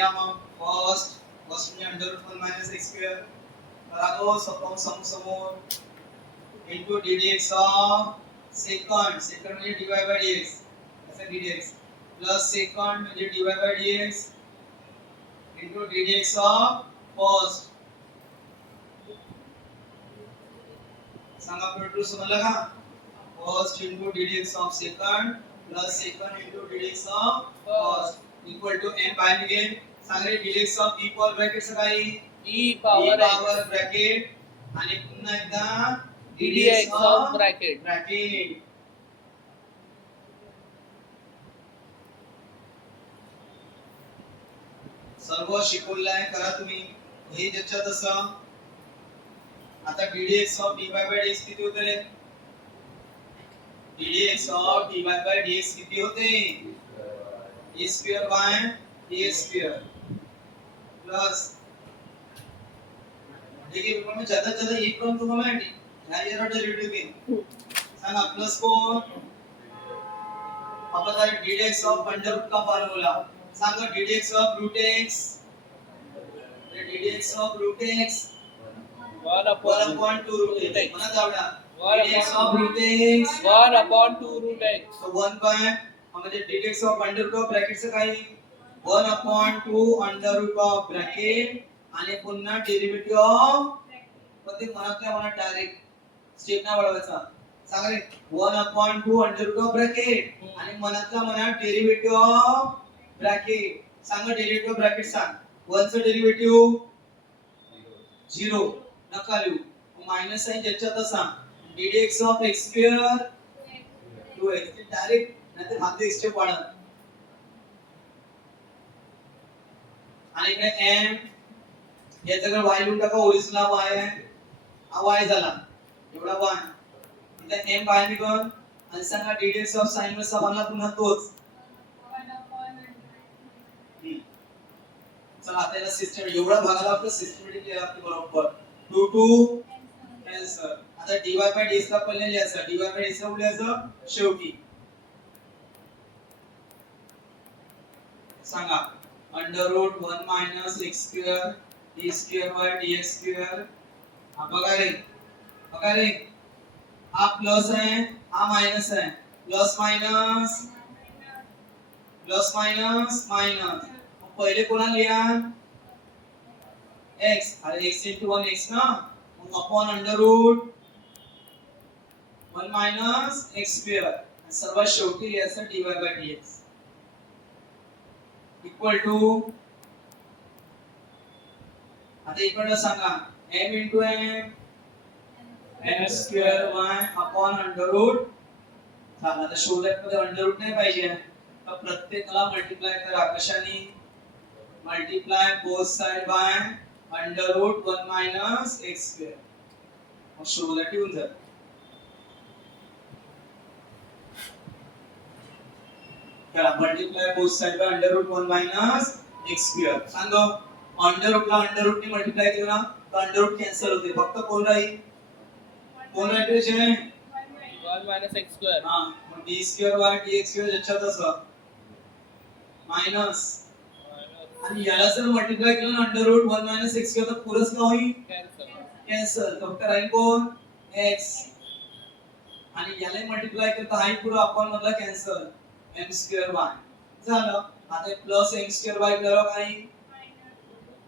लिहा मग फर्स्ट म्हणजे under root 1 minus x square बराबर समोर into ddx of secant म्हणजे dy by dx ऐसा ddx plus secant म्हणजे dy by dx into ddx of first सांगा प्रोड्यूस समजलं का first into ddx of secant plus secant into ddx of first equal to m बाहेर निघेल सांगा रे ddx of e power bracket चं काय e power bracket आणि पुन्हा एकदा ddx of bracket सर्व शिकवलंय करा तुम्ही हे ज्याच्यात असं आता ddx of dy by dx किती होते रे ddx of dy by dx किती होते e square by dx square plus देखिए पेपर में ज्यादा एक टर्म तो हमें ध्यान जरा डेरिवेटिव की सांगा प्लस को अब बता ddx of अंडर रूट का फार्मूला सांगा ddx of root x ddx of root x 1 upon 2 root x म्हणा जावडा ddx of root x 1 upon 2 root x so 1 by म्हणजे ddx of under root of bracket चं काय 1 upon 2 under root of bracket आणि पुन्हा derivative of पण ते मनातल्या direct step ना वाढवायचा सांगा रे 1 upon 2 under root of bracket आणि मनातल्या मनात डेरिव्हेटिव्ह ऑफ ब्रॅकेट सांगा डेरिव्हेटिव्ह ब्रॅकेट सांग 1 चं डेरिव्हेटिव्ह 0 नका लिहू मायनस साइन ज्याच्यात सांग ddx of x square 2x ते डायरेक्ट नाहीतर मागचे एक स्टेप वाढव आणि इकडे m याच्याकडे y लिहून टाका ओरिजिनल y आहे हा y झाला एवढा y इथे m बाहेर निघून आणि सांगा ddx of sin वर सभाला पुन्हा तोच चला आता याला सिस्टम एवढा भागाला आपलं सिस्टमॅटिक लिहायला लागते बरोबर 2 2 कॅन्सल आता dy by dx ला पहिले लिहायचं dy by dx ला लिहायचं शेवटी सांगा under root 1 minus x square d square by dx square हा बघा रे हा प्लस आहे हा मायनस आहे प्लस मायनस पहिले कोणाला लिहा x अरे x into 1 x ना मग upon under root 1 minus x square सर्वात शेवटी लिहायचं dy by dx equal to आता इकडे सांगा m into m square y upon under root झाला तर शोधत मध्ये अंडर रूट नाही पाहिजे तर प्रत्येकाला मल्टिप्लाय करा कशाने multiply both side by under root 1 minus x square मग शोधत येऊन जाईल चला multiply both side by under root 1 minus x square सांगो अंडर रूट ला अंडर रूट ने मल्टिप्लाय केलं ना तर अंडर रूट कॅन्सल होते फक्त कोण राहील कोण राहील 1 minus x square हां मग d square by dx square याच्यात असं मायनस आणि याला जर मल्टिप्लाय केलं ना under root 1 minus x square तर पुरंच का होईल कॅन्सल फक्त राहील कोण x आणि याला मल्टिप्लाय केलं तर हाही पुरा अपॉन मधला कॅन्सल m स्क्वेअर बाय झालं आता प्लस m स्क्वेअर बाय केलं काय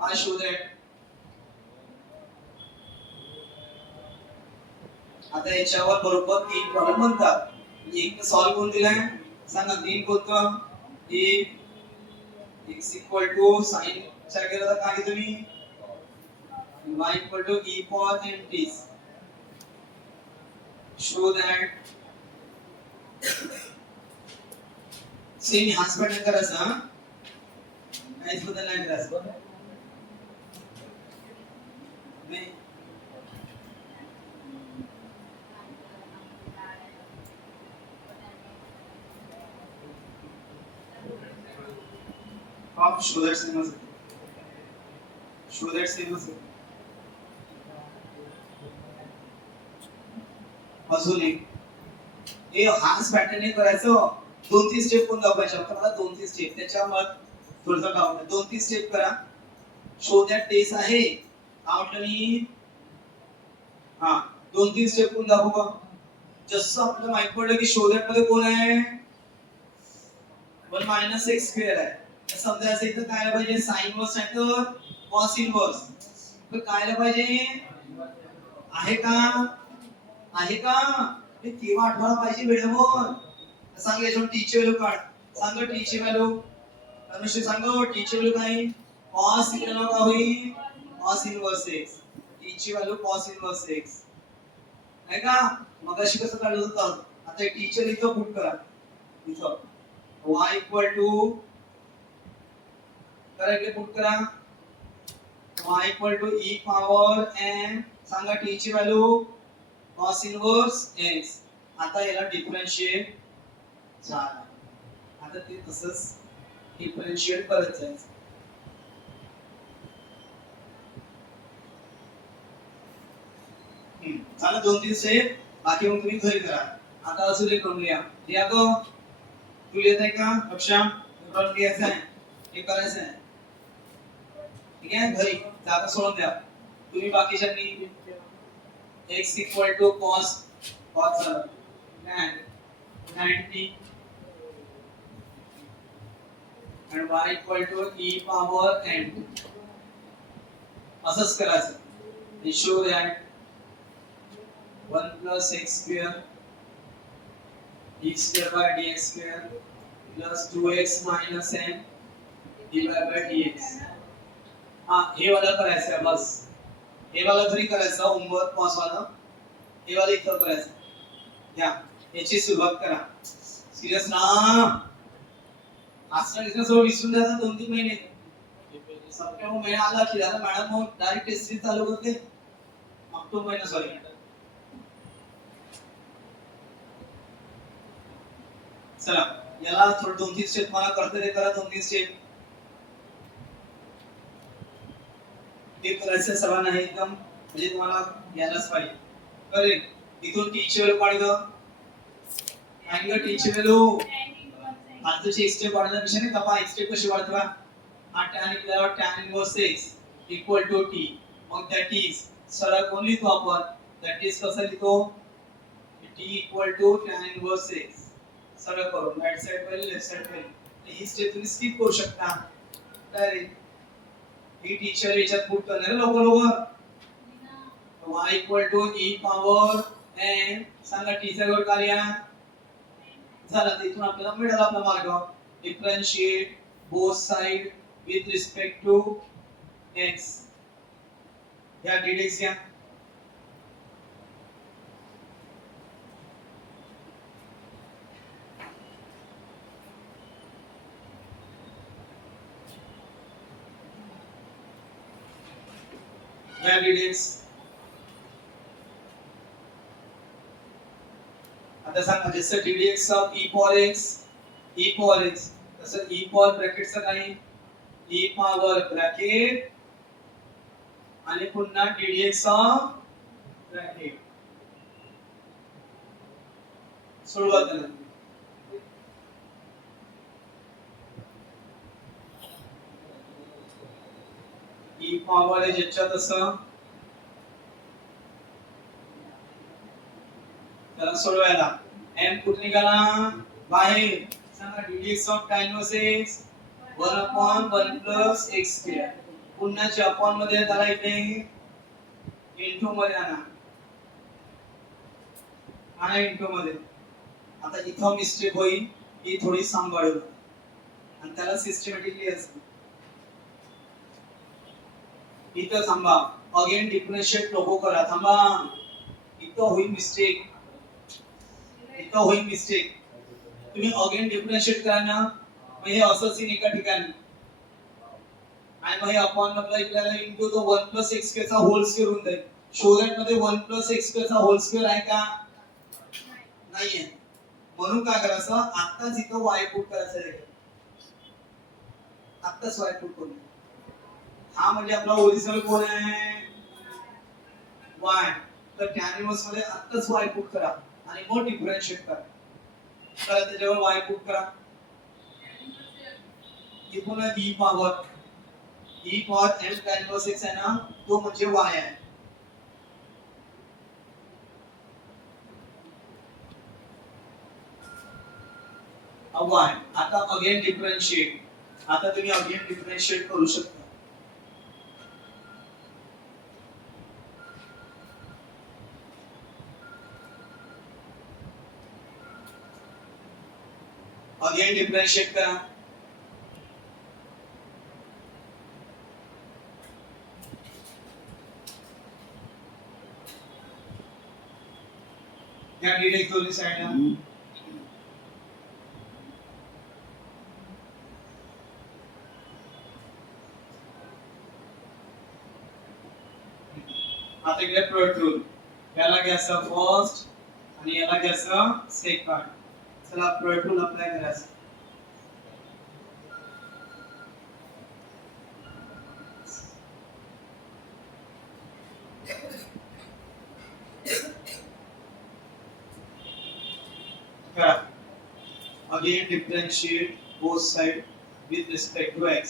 हा शोधाय आता याच्यावर बरोबर तीन प्रॉब्लेम बनतात एक सॉल्व करून दिलाय सांगा तीन कोणतं एक x इक्वल टू sin चा केलं तर काय तुम्ही y equal to e power mt show that same हाच पॅटर्न करायचा काहीच बदल नाही करायचं नाही आप show that same अजून एक हे हाच पॅटर्न करायचं 2-3 स्टेप कोण दाखवायचे आपल्याला 2-3 स्टेप त्याच्यावर थोडंसं काम 2-3 स्टेप करा. शो दॅट डेज आहे काय म्हटलं मी हा 2-3 स्टेप करून दाखवू का. जसं आपलं माहित पडलं की शो दॅट मध्ये कोण आहे 1 मायनस एक्स स्क्वेअर आहे. तर समजा असेल तर काय पाहिजे साइन इनवर्स नाही तर कॉस इनवर्स. तर काय पाहिजे आहे का आहे का हे केव्हा आठवायला पाहिजे वेळेवर. सांग याच्यावर टी ची व्हॅल्यू काढ. सांग टी ची व्हॅल्यू अनुश्री सांग टी ची व्हॅल्यू काय कॉस इक्वल काय होईल कॉस इनवर्स एक्स. टी ची व्हॅल्यू कॉस इनवर्स एक्स आहे का. मगाशी कसं काढलं होतं आता टी ची व्हॅल्यू इथं पुट करा. इथं y equal to correctly put करा y equal to e power n सांगा t ची व्हॅल्यू cos इनवर्स x. आता याला डिफरन्शिएट झाला. आता ते तसंच डिफरन्शिएट करत जायचं. झालं 2-3 स्टेप. बाकी मग तुम्ही घरी करा. आता अजून एक करून लिहा. लिहा तो तू लिहित आहे का लक्षा करून लिहायचं आहे हे करायचं आहे. ठीक आहे घरी जागा सोडून द्या तुम्ही बाकीच्यांनी x equal to cos cos झालं tan t and y equal to e power n असंच करायचं. Show that 1 plus x square x square by dx square plus 2x minus n divided by dx. हा हे वाला करायचं आहे बस. हे वाला घरी करायचं होमवर्क पास वाला. हे वाला इथं करायचं. या याची सुरुवात करा. सिरियस ना आजचा डिस्कस हो विसरून द्यायचा 2-3 महिने. सप्टेंबर महिना आला की आता मॅडम मग डायरेक्ट टेस्ट सीरीज चालू करते. ऑक्टोबर महिना सॉरी चला याला थोडं 2-3 स्टेप मला करते ते करा 2-3 स्टेप. ते करायचं सर्वांना आहे एकदम म्हणजे तुम्हाला यायलाच पाहिजे. करेक्ट इथून टी ची व्हॅल्यू काढ गं. आणि गं टी ची व्हॅल्यू आजची एक स्टेप वाढवण्यापेक्षा नाही तपा एक स्टेप कशी वाढते बा. हा tan equal tan inverse x equal to t. मग दॅट इज सरळ कोण लिहितो आपण दॅट इज कसं लिहितो t equal to tan inverse x. सरळ करून राइट साइड पहिले लेफ्ट साइड पहिले ही स्टेप तुम्ही स्किप करू शकता. डायरेक्ट ही टीचर याच्यात पुट करणार लवकर लवकर y equal to e power n सांगा t चा वर्ग कार्य झाला. इथून आपल्याला मिळाला आपला मार्ग differentiate both side with respect to x. या dx या dx. आता सांगा जसं dx of e power x तसं e पॉवर ब्रॅकेटचं काय e पॉवर ब्रॅकेट आणि पुन्हा dx ऑफ ब्रॅकेट. सुरुवात करा. e पॉवर आहे ज्याच्यात असं त्याला सोडवायला m कुठे निघाला बाहेर. सांगा dx of tan inverse x 1/1 plus x square. पुन्हा च्या अपॉन मध्ये त्याला इथे इनटू मध्ये आणा आणा इनटू मध्ये. आता इथं मिस्टेक होईल ही थोडी सांभाळून आणि त्याला सिस्टमॅटिकली असं इथं थांबा अगेन डिफरन्शिएट नको करा थांबा. इथं होईल मिस्टेक इथं होईल मिस्टेक. तुम्ही अगेन डिफरन्शिएट करा ना मग हे असंच येईल एका ठिकाणी आणि मग हे अपॉन मधला इकडे इनटू तो 1 plus x square चा होल स्क्वेअर होऊन जाईल. शो दॅट मध्ये 1 plus x square चा होल स्क्वेअर आहे का नाहीये. म्हणून काय करायचं आत्ताच इथं y पुट करायचं आहे. आत्ताच y पुट करू. हा म्हणजे आपला ओरिजिनल कोण आहे y. तर tan इनवर्स मध्ये आत्ताच y पुट करा आणि मग डिफरन्शिएट करा. तर त्याच्यावर y पुट करा. ही पुन्हा E power m tan inverse x आहे ना, तो म्हणजे y आहे. y आता अगेन डिफरन्शिएट. आता तुम्ही अगेन डिफरन्शिएट करू शकता. अगेन डिफरन्शिएट करा. या डिरेक्ट दोन्ही साइडला. आता इकडे प्रोडक्ट रूल. याला घ्यायचं फर्स्ट आणि याला घ्यायचं सेकंड. चला प्रोडक्ट रूल अप्लाय करायचं. करा. Again differentiate both sides with respect to x.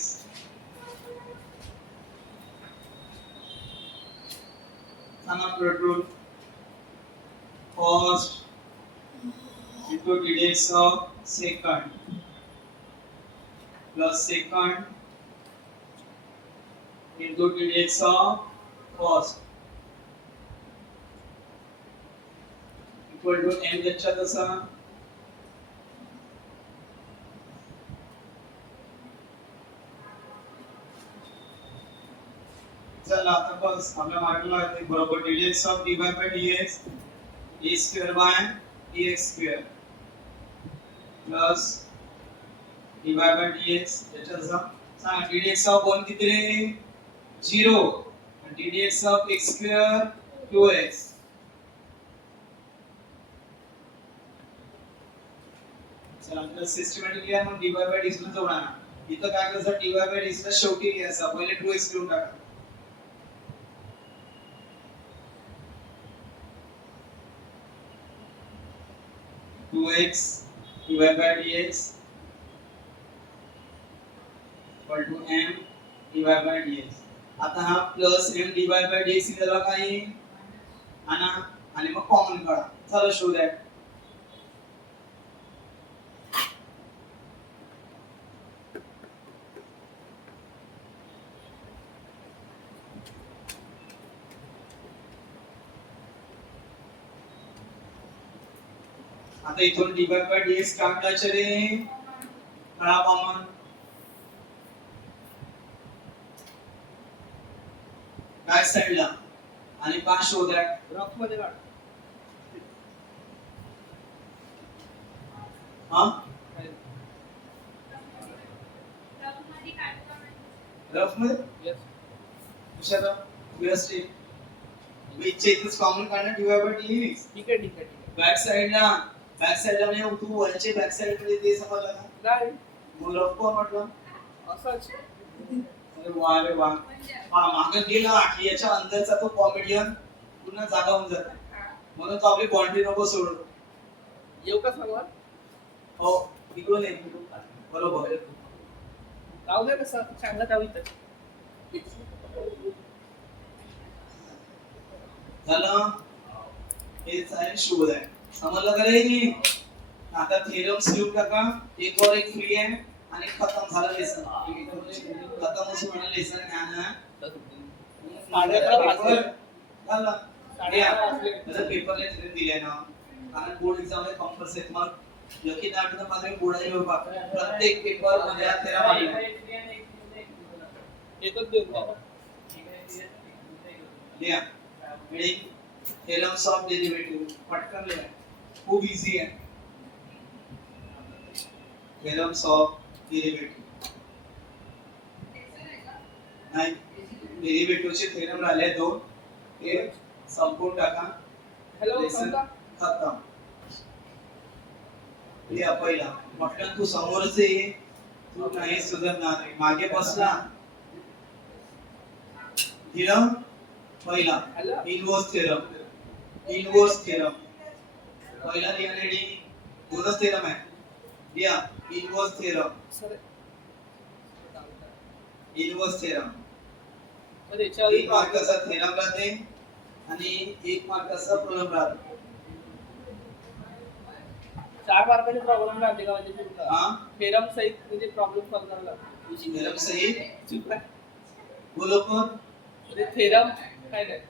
सांगा product rule. First into dx of second plus second into dx of first equal to m ज्याच्या तसा. चला आता बस आपल्या मार्कला आहे बरोबर dx of dy by dx a square by dx square plus dy by dx त्याचा सांगा dx of 1 किती रे 0 आणि dx of x square 2x. चला आपलं सिस्टमॅटिकली आपण dy by dx ला जोडा. इथं काय करायचं dy by dx ला शेवटी घ्यायचा. पहिले 2x घेऊन टाका. x divided by dx equal to m divided by dx. आता हा plus m divided by dx इथला काय आणा आणि मग कॉमन काढा. चला शो दॅट. आता इथून डिवाइड बाय dx काढायचे रे. काढा कॉमन. बॅक साइडला आणि का शो दॅट रफ मध्ये काढ. हा रफ मध्ये यस. कशाला व्यवस्थित बीच इथेच कॉमन काढणं डिवाइड बाय dx. ठीक आहे ठीक आहे ठीक आहे. बॅक साइडला म्हणजे तू वरचे बॅक साइड मध्ये ते समजलं ना. काय मग रफ कोण म्हटलं असंच. अरे वा रे वा. हा मागे गेला की याच्या अंदरचा तो कॉमेडियन पुन्हा जागा होऊन जातो. म्हणून तो आपली बाउंड्री नको सोडू. येऊ का सांगा. हो इकडून ये. बरोबर. राहू दे कसं चांगलं जाऊ इथं. झालं. हेच आहे शुभ आहे. समजलं का रे. आता थेरम्स लिहून टाका. एक वर एक फ्री आहे आणि खतम झालं लेसन. खतम होऊन म्हणा लेसन ज्ञान. झालं. जर पेपरला थेरम दिले ना कारण बोर्ड एक्झाम मध्ये कंपल्सरी मग लकी दाटनं मध्ये बोर्डाचे पेपर प्रत्येक पेपर मध्ये थेरम आहे. एकच देऊ का. लिहा. रीडिंग थेरम्स ऑफ डेरिव्हेटिव्ह पटकन लिहा. खूप इझी आहे. थेरम्स ऑफ डेरिव्हेटिव्ह नाही डेरिव्हेटिव्हचे थेरम राहिले दोन. हे संपूर्ण टाका. हॅलो लेसन खतम. लिहा पहिला. म्हटलं तू समोरच ये. तू नाही सुधारणार रे. मागे बसला. थेरम पहिला इनवर्स थेरम. इनवर्स थेरम पहिला लिहा रेडी. दोनच थेरम आहे. लिहा inverse theorem. Sir inverse theorem. तर याच्यावर 3 मार्काचा थेरम राहते आणि 1 मार्काचा प्रॉब्लेम राहतो. 4 मार्काचे प्रॉब्लेम राहते का म्हणजे पूर्ण हा थेरम सहित म्हणजे प्रॉब्लेम सॉल्व्ह करायला लागतो. थेरम सहित चुप आहे. बोलो कोण म्हणजे थेरम काय नाही.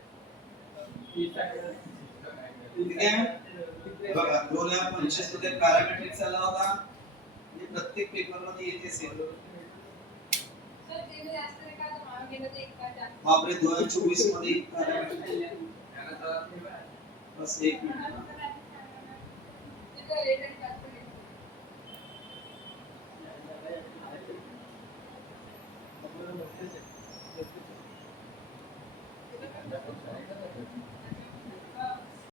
ठीक आहे. बघा 2025 मध्ये पॅरामेट्रिक आला होता. म्हणजे प्रत्येक पेपर मध्ये येते सेल. बापरे 2024 मध्ये पॅरामेट्रिक बस 1 मिनिट.